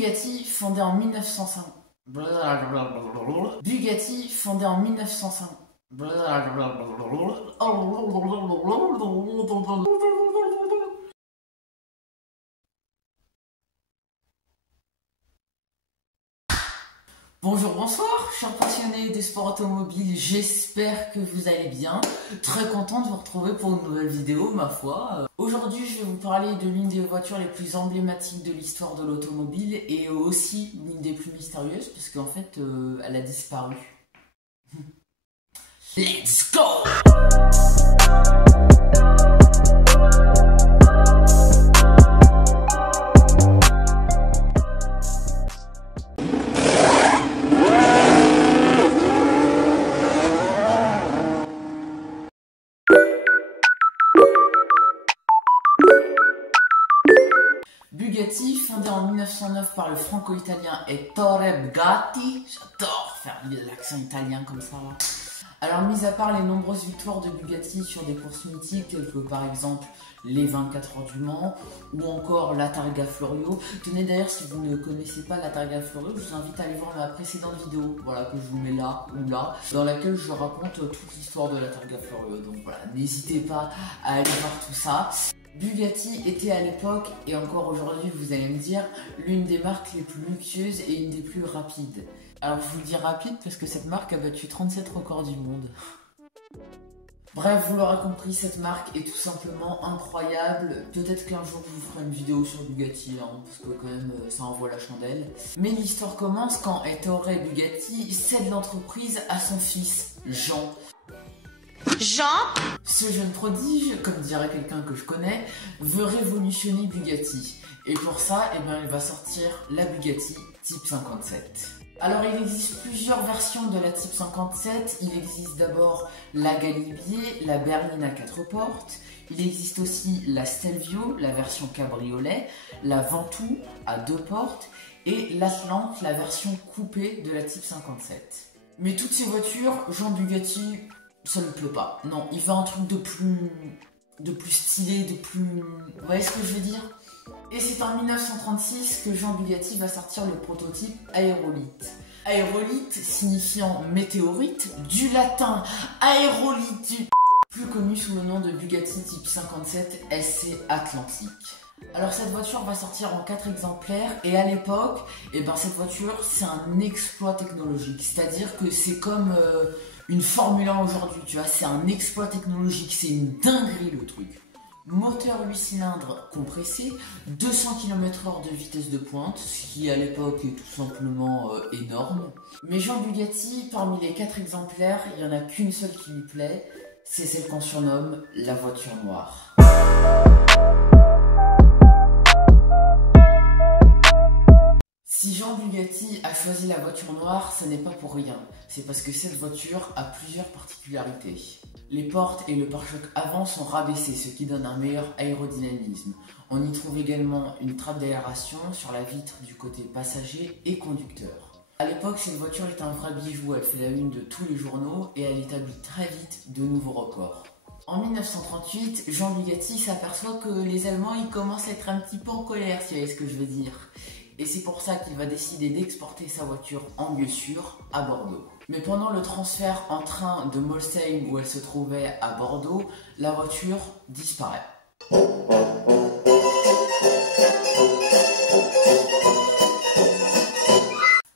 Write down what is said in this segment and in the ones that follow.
Bugatti, fondé en 1905. Bugatti, fondé en 1905. Bonjour, bonsoir, chers passionnés des sports automobiles, j'espère que vous allez bien. Très content de vous retrouver pour une nouvelle vidéo, ma foi. Aujourd'hui, je vais vous parler de l'une des voitures les plus emblématiques de l'histoire de l'automobile et aussi l'une des plus mystérieuses, parce qu'en fait, elle a disparu. Let's go! Bugatti, fondé en 1909 par le franco-italien Ettore Bugatti. J'adore faire l'accent italien comme ça. Alors, mis à part les nombreuses victoires de Bugatti sur des courses mythiques, telles que par exemple les 24 heures du Mans ou encore la Targa Florio. Tenez d'ailleurs, si vous ne connaissez pas la Targa Florio, je vous invite à aller voir ma précédente vidéo, voilà, que je vous mets là ou là, dans laquelle je raconte toute l'histoire de la Targa Florio. Donc voilà, n'hésitez pas à aller voir tout ça. Bugatti était à l'époque, et encore aujourd'hui vous allez me dire, l'une des marques les plus luxueuses et une des plus rapides. Alors je vous dis rapide parce que cette marque a battu 37 records du monde. Bref, vous l'aurez compris, cette marque est tout simplement incroyable. Peut-être qu'un jour je vous ferai une vidéo sur Bugatti, hein, parce que quand même ça envoie la chandelle. Mais l'histoire commence quand Ettore Bugatti cède l'entreprise à son fils, Jean. Ce jeune prodige, comme dirait quelqu'un que je connais, veut révolutionner Bugatti. Et pour ça, il va sortir la Bugatti Type 57. Alors il existe plusieurs versions de la Type 57. Il existe d'abord la Galibier, la berline à 4 portes. Il existe aussi la Stelvio, la version cabriolet, la Ventoux à 2 portes et l'Atlante, la version coupée de la Type 57. Mais toutes ces voitures, Jean Bugatti, ça ne me plaît pas. Non, il veut un truc de plus stylé, de plus... Vous voyez ce que je veux dire? Et c'est en 1936 que Jean Bugatti va sortir le prototype Aérolite. Aérolite signifiant météorite, du latin aérolitu, plus connu sous le nom de Bugatti Type 57 SC Atlantique. Alors cette voiture va sortir en 4 exemplaires et à l'époque, cette voiture c'est un exploit technologique. C'est-à-dire que c'est comme une Formule 1 aujourd'hui, tu vois, c'est un exploit technologique, c'est une dinguerie le truc. Moteur 8 cylindres compressé, 200 km/h de vitesse de pointe, ce qui à l'époque est tout simplement énorme. Mais Jean Bugatti, parmi les 4 exemplaires, il n'y en a qu'une seule qui lui plaît, c'est celle qu'on surnomme la voiture noire. Si Jean Bugatti a choisi la voiture noire, ce n'est pas pour rien. C'est parce que cette voiture a plusieurs particularités. Les portes et le pare-choc avant sont rabaissés, ce qui donne un meilleur aérodynamisme. On y trouve également une trappe d'aération sur la vitre du côté passager et conducteur. A l'époque, cette voiture est un vrai bijou, elle fait la une de tous les journaux et elle établit très vite de nouveaux records. En 1938, Jean Bugatti s'aperçoit que les Allemands ils commencent à être un petit peu en colère, si vous voyez ce que je veux dire. Et c'est pour ça qu'il va décider d'exporter sa voiture en lieu sûr à Bordeaux. Mais pendant le transfert en train de Molsheim où elle se trouvait à Bordeaux, la voiture disparaît.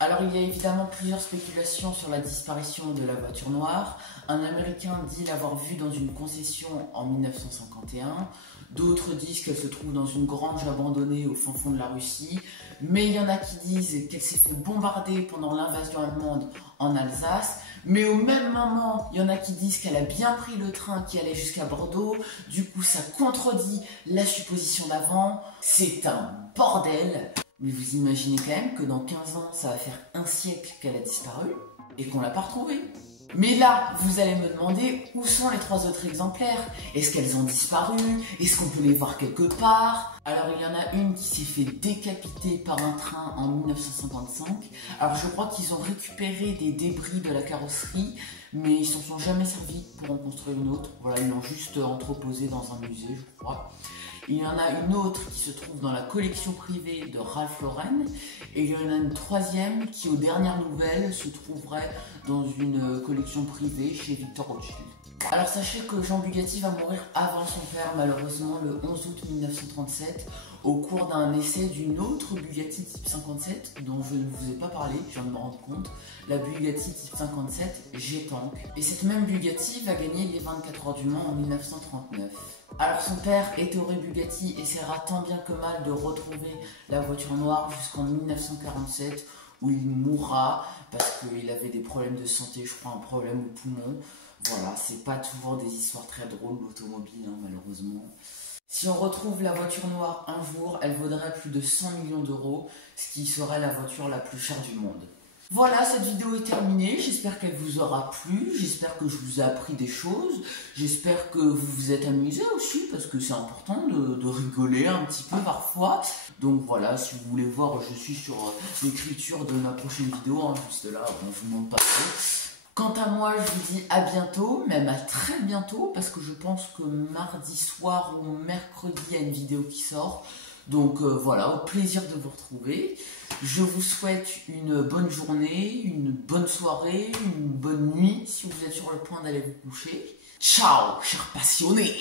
Alors il y a évidemment plusieurs spéculations sur la disparition de la voiture noire. Un Américain dit l'avoir vue dans une concession en 1951. D'autres disent qu'elle se trouve dans une grange abandonnée au fin fond de la Russie. Mais il y en a qui disent qu'elle s'est fait bombarder pendant l'invasion allemande en Alsace. Mais au même moment, il y en a qui disent qu'elle a bien pris le train qui allait jusqu'à Bordeaux. Du coup, ça contredit la supposition d'avant. C'est un bordel. Mais vous imaginez quand même que dans 15 ans, ça va faire un siècle qu'elle a disparu et qu'on l'a pas retrouvée. Mais là, vous allez me demander où sont les 3 autres exemplaires. Est-ce qu'elles ont disparu? Est-ce qu'on peut les voir quelque part? Alors il y en a une qui s'est fait décapiter par un train en 1955. Alors je crois qu'ils ont récupéré des débris de la carrosserie, mais ils s'en sont jamais servis pour en construire une autre. Voilà, ils l'ont juste entreposé dans un musée, je crois. Il y en a une autre qui se trouve dans la collection privée de Ralph Lauren. Et il y en a une troisième qui, aux dernières nouvelles, se trouverait dans une collection privée chez Victor Rothschild. Alors sachez que Jean Bugatti va mourir avant son père, malheureusement, le 11 août 1937, au cours d'un essai d'une autre Bugatti Type 57, dont je ne vous ai pas parlé, je viens de me rendre compte, la Bugatti Type 57 G-Tank. Et cette même Bugatti va gagner les 24 heures du Mans en 1939. Alors son père, Ettore Bugatti, essaiera tant bien que mal de retrouver la voiture noire jusqu'en 1947, où il mourra parce qu'il avait des problèmes de santé, je crois un problème au poumon. Voilà, c'est pas toujours des histoires très drôles l'automobile, hein, malheureusement. Si on retrouve la voiture noire un jour, elle vaudrait plus de 100 millions d'euros, ce qui serait la voiture la plus chère du monde. Voilà, cette vidéo est terminée, j'espère qu'elle vous aura plu, j'espère que je vous ai appris des choses, j'espère que vous vous êtes amusés aussi, parce que c'est important de rigoler un petit peu parfois. Donc voilà, si vous voulez voir, je suis sur l'écriture de ma prochaine vidéo, hein, juste là, bon, je vous montre pas trop. Quant à moi, je vous dis à bientôt, même à très bientôt, parce que je pense que mardi soir ou mercredi, il y a une vidéo qui sort. Donc voilà, au plaisir de vous retrouver. Je vous souhaite une bonne journée, une bonne soirée, une bonne nuit, si vous êtes sur le point d'aller vous coucher. Ciao, chers passionnés!